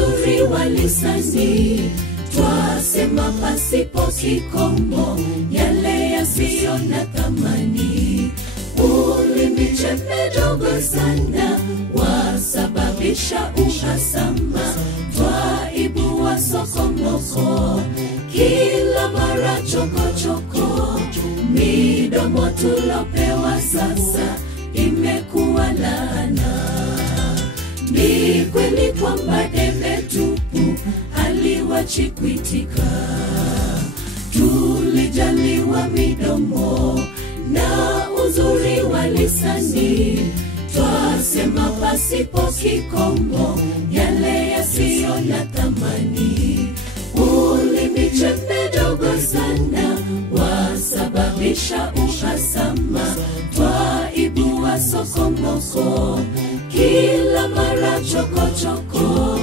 uzuri wa lisani, twasema pasipo kikomo yale yasiyo na thamani. Ulimi chembe dogo sana wasababisha uhasama, twaibua sokomoko kila mara chokochoko. Midomo tulopewa sasa imekuwa laana. Ni kweli kwamba debe tupu haliwachi kuitika. Tulijaliwa midomo na uzuri wa lisani, twasema pasipo kikomo yale yasiyo na thamani. Ulimi chembe dogo sana wasababisha uhasama, twaibua sokomoko kila mara chokochoko.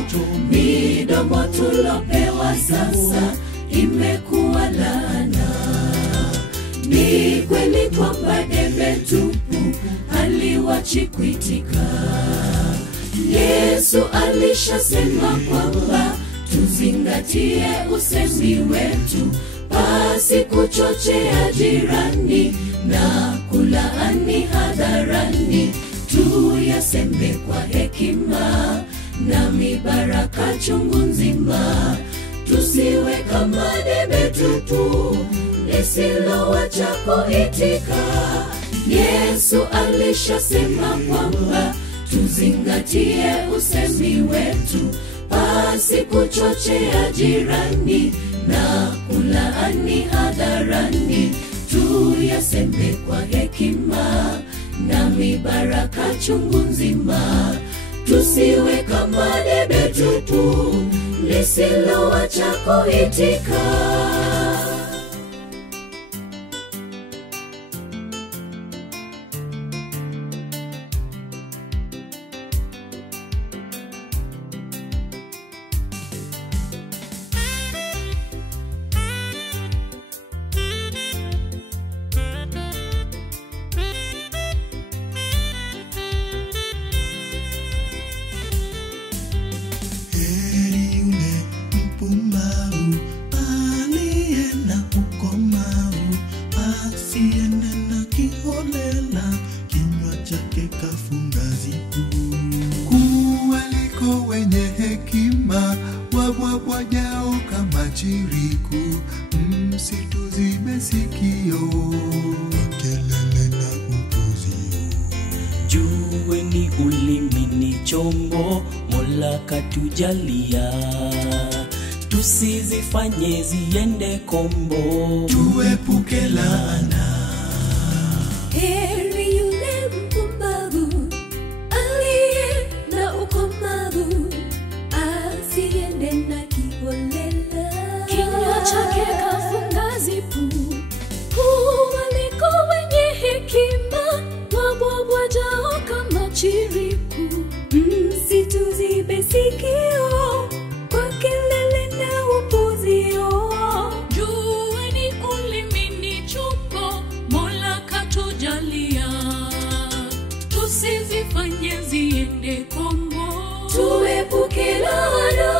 Midomo tulopewa sasa imekuwa laana. Ni kweli kwamba debe tupu haliwachi kuitika. Yesu alishasema kwamba tuzingatie usemi wetu, pasi kuchochea jirani na kulaani hadharani. Tuyaseme kwa hekima na mibaraka chungu nzima. Tusiwe kama debe tupu lisilowacha kuitika. Yesu alishasema kwamba tuzingatie usemi wetu, pasi kuchochea jirani na kulaani hadharani. Tuyaseme kwa hekima na mibaraka chungu nzima. Tusiwe kama debe tupu lisilowacha kuitika. Wajao kama chiriku, msituzibe sikio kelele na upuzio. Jueni ulimi ni chombo Mola katujalia, tusizifanye ziende kombo, tuepuke laana. Heri yule mpumbavu aliye na ukomavu, asiende na kiholela. Kinywa chake kafunga zipu, kuwaliko wenye hekima wabwabwajao kama chiriku. Msituzibe sikio kwa kelele na upuzio. Jueni ulimi ni chombo Mola katujalia, tusizifanye ziende kombo, tuepuke laana.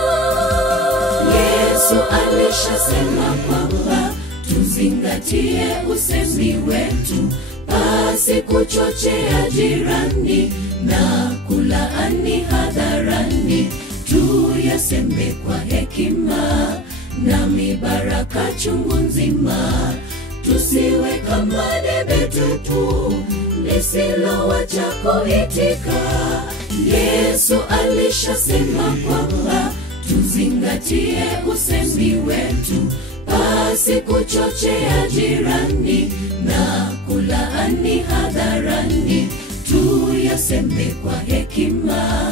Yesu alishasema kwamba tuzingatie usemi wetu, pasi kuchochea jirani na kulaani hadharani. Tuyaseme kwa hekima na mibaraka chungu nzima. Tusiwe kama debe tupu lisilowacha kuitika. Yesu alishasema kwamba tuzingatie usemi wetu, pasi kuchochea jirani na kulaani hadharani. Tuyaseme kwa hekima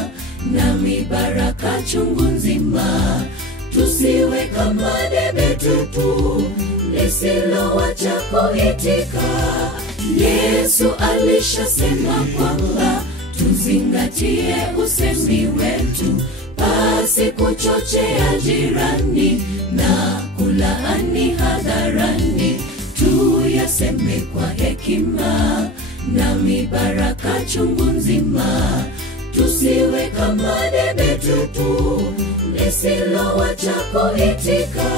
na mibaraka chungu nzima. Tusiwe kama debe tupu lisilowacha kuitika. Yesu alishasema kwamba tuzingatie usemi wetu, pasi kuchochea jirani na kulaani hadharani. Tuyaseme kwa hekima na mibaraka chungu nzima. tusiwe kama debe tupu lisilowacha kuitika.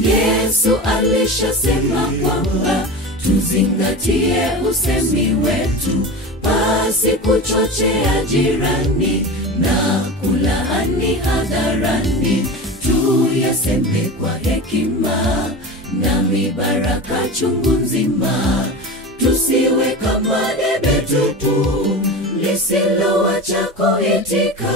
Yesu alishasema kwamba tuzingatie usemi wetu, pasi kuchochea jirani na kulaani hadharani. Tuyaseme kwa hekima na mibaraka chungu nzima, tusiwe kama debe tupu lisilowacha kuitika.